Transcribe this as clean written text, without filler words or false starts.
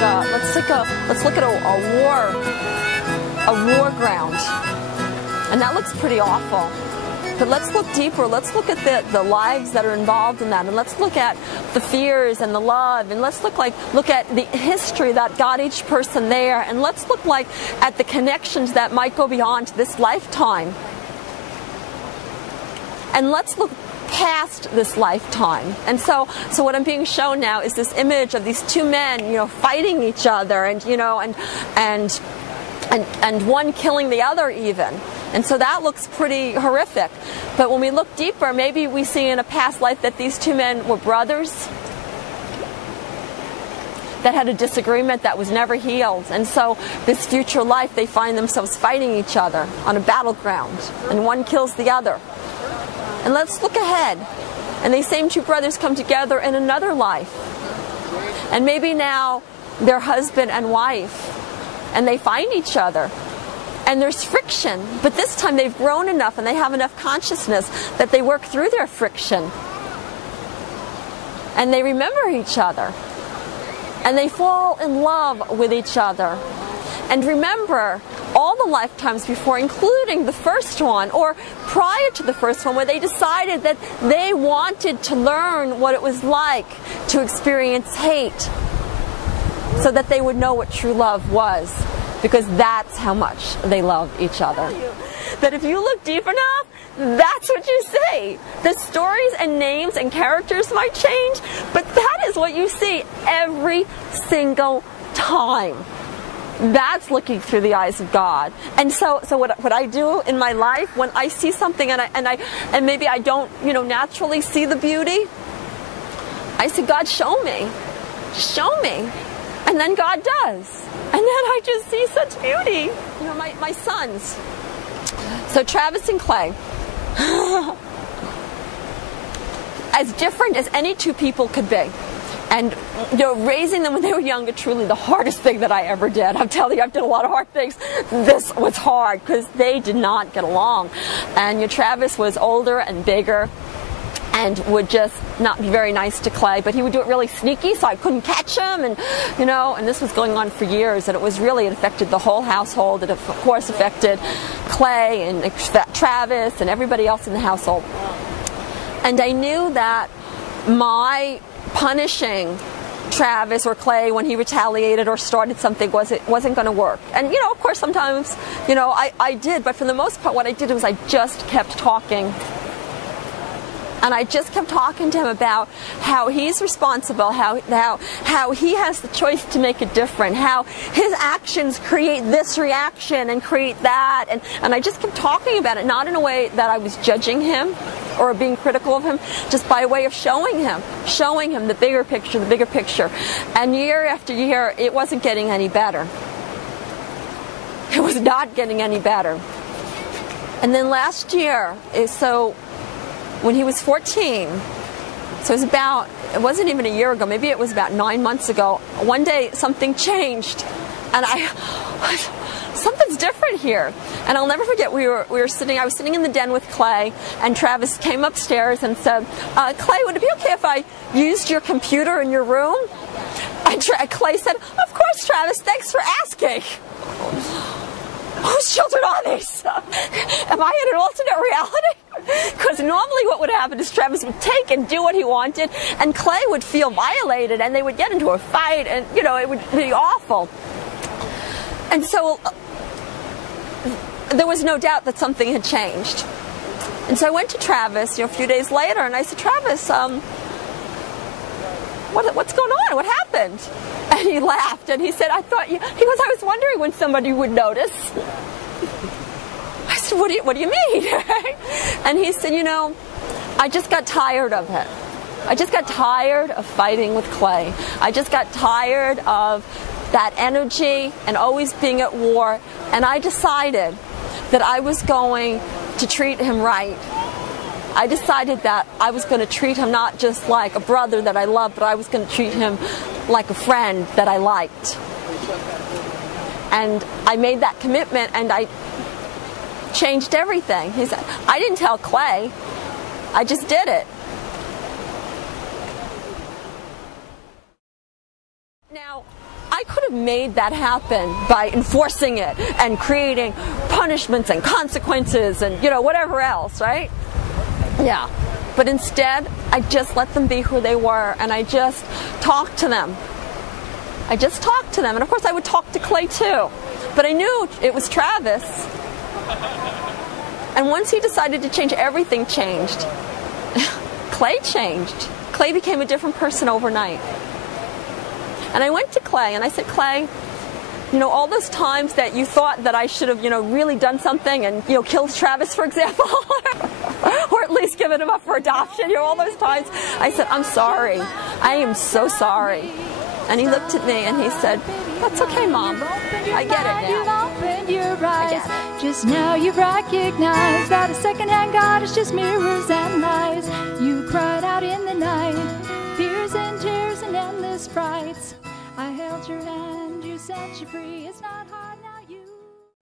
let's look at a war ground, and that looks pretty awful. But let's look deeper. Let's look at the lives that are involved in that, and let's look at the fears and the love, and let's look at the history that got each person there, and let's look at the connections that might go beyond this lifetime. And let's look past this lifetime. And so what I'm being shown now is this image of these two men, fighting each other, and and one killing the other even. And so that looks pretty horrific. But when we look deeper, maybe we see in a past life that these two men were brothers that had a disagreement that was never healed. And so this future life, they find themselves fighting each other on a battleground, and one kills the other. And let's look ahead. And these same two brothers come together in another life. And maybe now they're husband and wife, and they find each other. And there's friction, but this time they've grown enough and they have enough consciousness that they work through their friction. And they remember each other. And they fall in love with each other. And remember all the lifetimes before, including the first one, or prior to the first one, where they decided that they wanted to learn what it was like to experience hate, so that they would know what true love was. Because that's how much they love each other. That if you look deep enough, that's what you see. The stories and names and characters might change, but that is what you see every single time. That's looking through the eyes of God. And so what I do in my life, when I see something and maybe I don't naturally see the beauty, I say, God, show me. Show me. And then God does. And then I just see such beauty. My sons. So Travis and Clay. As different as any two people could be. And raising them when they were younger, truly the hardest thing that I ever did. I'm telling you, I've done a lot of hard things. This was hard because they did not get along. And Travis was older and bigger, and would just not be very nice to Clay, but he would do it really sneaky, so I couldn't catch him, and and this was going on for years, and it affected the whole household. It of course affected Clay and Travis and everybody else in the household. And I knew that my punishing Travis or Clay when he retaliated or started something wasn't going to work. And of course sometimes I did, but for the most part what I did was I just kept talking. And I just kept talking to him about how he's responsible, how he has the choice to make it different, how his actions create this reaction and create that. And I just kept talking about it, not in a way that I was judging him or being critical of him, just by way of showing him the bigger picture. And year after year, it wasn't getting any better. It was not getting any better. And then last year, when he was 14, so it wasn't even a year ago, maybe it was about 9 months ago, one day something changed, and something's different here. And I'll never forget, I was sitting in the den with Clay, and Travis came upstairs and said, Clay, would it be okay if I used your computer in your room? And Clay said, of course, Travis, thanks for asking. Whose children are these? Am I in an alternate reality? Because normally what would happen is Travis would take and do what he wanted, and Clay would feel violated, and they would get into a fight, and it would be awful. And so there was no doubt that something had changed. And so I went to Travis a few days later, and I said, Travis, what's going on? What happened? And he laughed, and he said, I was wondering when somebody would notice. I said, what do you mean? And he said, I just got tired of it. I just got tired of fighting with Clay. I just got tired of that energy and always being at war. And I decided that I was going to treat him right. I decided that I was going to treat him not just like a brother that I loved, but I was going to treat him like a friend that I liked. And I made that commitment, and I changed everything. He said, I didn't tell Clay. I just did it. Now, I made that happen by enforcing it and creating punishments and consequences and, you know, whatever else, right? Yeah. But instead, I just let them be who they were, and I just talked to them. I just talked to them. And of course, I would talk to Clay too. But I knew it was Travis. And once he decided to change, everything changed. Clay changed. Clay became a different person overnight. And I went to Clay and I said, Clay, you know, all those times that you thought that I should have, you know, really done something and, you know, killed Travis, for example, or at least given him up for adoption, you know, all those times, I said, I'm sorry. I am so sorry. And he looked at me and he said, that's okay, Mom. I get it now. I get it. Just now you've recognized that a second-hand God is just mirrors and lies. You cried out in the night, fears and tears and endless frights. I held your hand, you set you free. It's not hard.